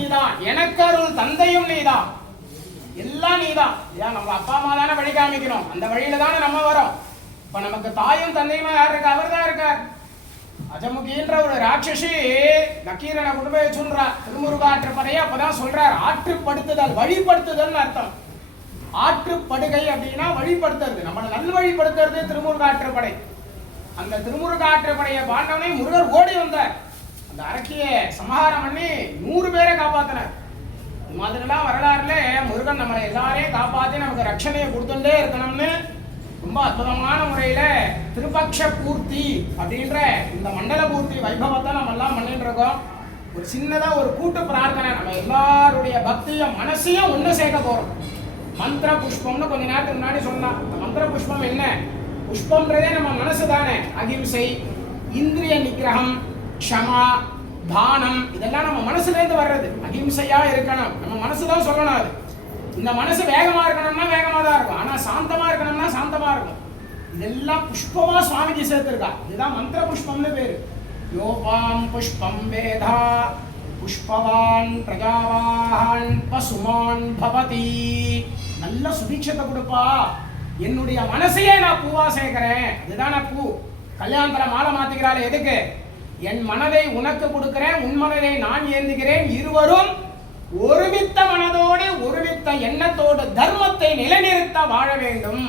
நீதான், எனக்கு அருள் தந்தையும் நீதான், எல்லாம் நீதான். ஏன் நம்ம அப்பா அம்மா தானே வழி காமிக்கணும், அந்த வழியில தானே நம்ம வரோம். இப்ப நமக்கு தாயும் தந்தையுமா யார் இருக்கா? அவர் தான் இருக்கார். அஜமுகின்ற ஒரு ராட்சசி நக்கீரனை கொண்டு போய் சொல்றா திருமுருகாற்றுப்படையை. அப்பதான் சொல்றார் ஆற்றுப்படுத்துதல், வழிபடுத்துதல் அர்த்தம். ஆற்றுப்படுகை அப்படின்னா வழிபடுத்துறது, நம்மளை நல்வழிப்படுத்துறது திருமுருகாற்றுப்படை. அந்த திருமுருகாற்றுப்படையை பாண்டவனே முருகர் ஓடி வந்தார். அந்த அரக்கிய சமஹாரம் பண்ணி 100 பேரை காப்பாத்தினார். இது மாதிரிலாம் வரலாறுல முருகன் நம்மளை எல்லாரையும் காப்பாத்தி நமக்கு ரட்சணையை கொடுத்துட்டே இருக்கணும்னு ரொம்ப அற்புதமான முறையில திருபக்ஷ பூர்த்தி அப்படின்ற இந்த மண்டல பூர்த்தி வைபவத்தை நம்ம எல்லாம் பண்ணிட்டு இருக்கோம். ஒரு சின்னதா ஒரு கூட்டு பிரார்த்தனை, நம்ம எல்லாருடைய பக்தியும் மனசையும் ஒண்ணு சேர்க்க போறோம். மந்திர புஷ்பம்னு கொஞ்ச நேரத்துக்கு முன்னாடி சொன்னா, இந்த மந்திர புஷ்பம் என்ன? புஷ்பம்ன்றதே நம்ம மனசு தானே. அகிம்சை, இந்திரிய நிகிரகம், க்ஷமா, தானம், இதெல்லாம் நம்ம மனசுல இருந்து வர்றது. அகிம்சையா இருக்கணும், நம்ம மனசுதான் சொல்லணும். அது இந்த மனசு வேகமா இருக்கணும்னா வேகமா தான் இருக்கும், ஆனா சாந்தமா இருக்கணும்னா சாந்தமா இருக்கும். இதெல்லாம் புஷ்பமா சுவாமிஜி சேர்த்திருக்கா. இதுதான் மந்திர புஷ்பம்னு பேரு. யோபாம் புஷ்பம் வேதா புஷ்பவான் பிரஜாவான் பசுமான் பவதி. நல்ல சுபீட்சத்தை கொடுப்பா, என்னுடைய மனசையே நான் பூவா சேர்க்கிறேன். அதுதான் நான் பூ. கல்யாணத்துல மாலை மாத்திக்கிறாள் எதுக்கு? என் மனதை உனக்கு கொடுக்கிறேன், உன் மனதை நான் ஏந்துகிறேன், இருவரும் ஒருமித்த மனதோடு ஒருமித்த எண்ணத்தோடு தர்மத்தை நிலைநிறுத்த வாழ வேண்டும்.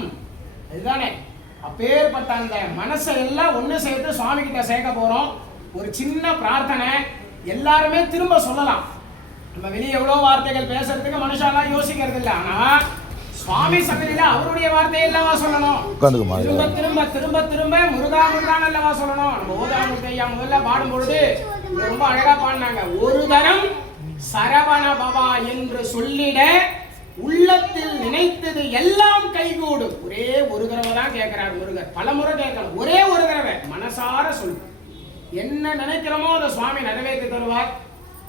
இதுதானே. அப்பேற்பட்ட அந்த மனசை எல்லாம் ஒண்ணு சேர்த்து சுவாமி கிட்ட சேர்க்க போறோம். ஒரு சின்ன பிரார்த்தனை எல்லாருமே திரும்ப சொல்லலாம். நம்ம வெளியே எவ்வளவு வார்த்தைகள் பேசுறதுக்கு மனுஷாலாம் யோசிக்கிறது இல்லை, ஆனா சுவாமி சபையில அவருடைய வார்த்தையை இல்லவா சொல்லணும். திரும்ப திரும்ப திரும்ப திரும்ப முருகா முருகான் அல்லவா சொல்லணும். நம்ம ஓதாமூர்த்தி ஐயா முதல்ல பாடும் பொழுது ரொம்ப அழகா பாடினாங்க. ஒரு தரம் சரவண பவா என்று சொல்லிட உள்ளத்தில் நினைத்தது எல்லாம் கைகூடும். ஒரே ஒரு தடவை தான் கேட்கிறார் முருகர், பல முறை கேட்கணும். ஒரே ஒரு தடவை மனசார சொல்லு, என்ன நினைக்கிறோமோ அதை சுவாமி நிறைவேற்றி தருவார்.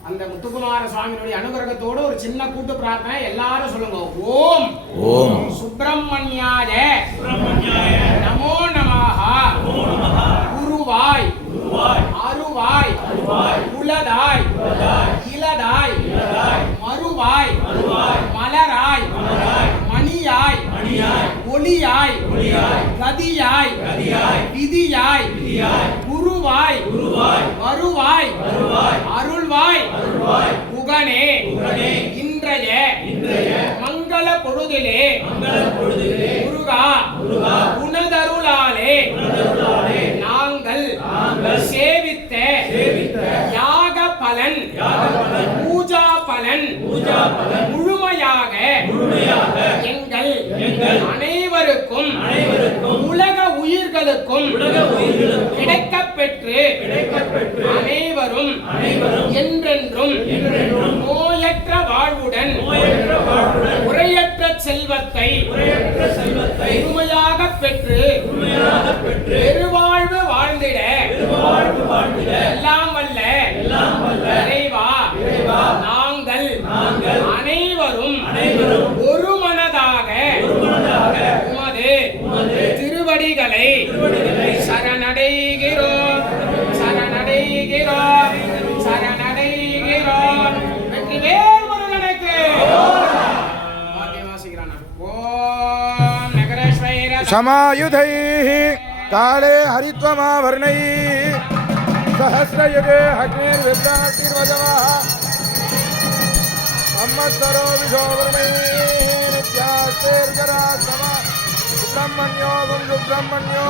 அந்த முத்துக்குமார சுவாமியுடைய அனுகிரகத்தோடு ஒரு சின்ன கூட்டு பிரார்த்தனை எல்லாரும் சொல்லுங்க. ஓம் ஓம் சுப்பிரமணியாய நமோ நமஹ. குருவாய் அருவாய் உலதாய் இலதாய் மறுவாய் மலராய் மணியாய் ஒளியாய் கதியாய் விதியாய் குருவாய் வருவாய் அருள்வாய் புகனே இன்றைய மங்கள பொழுதிலே முருகா உனதருளாலே நாங்கள் சேவித்த யாக பலன் பூஜா பலன் முழுமையாக எங்கள் அனைவருக்கும் உலக உயிர்களுக்கும் கிடைக்கப் பெற்று அனைவரும் என்றென்றும் நோயற்ற வாழ்வுடன் குறையற்ற செல்வத்தை முழுமையாக பெற்று பெருவாழ்வு வாழ்ந்திட எல்லாம் வல்ல இறைவா நாங்கள் அனைவரும் ஒரு மனதாக உமது திருவடிகளை சரணடைகிறோம் சரணடைகிறோம் சரணடைகிறோம். வெற்றிவேல் முருகனுக்கு. ஓம் நகரேஸ்வர சமாயுதைः காலே ஹரித்வமாவர்ணைः सहस्रयुगे अग्निर्विद्राशीर्वजवः संवत्सरो विशोवर्णैः नित्यास्तेर्जरास्तमः सुब्रह्मण्यो गुं सुब्रह्मण्यो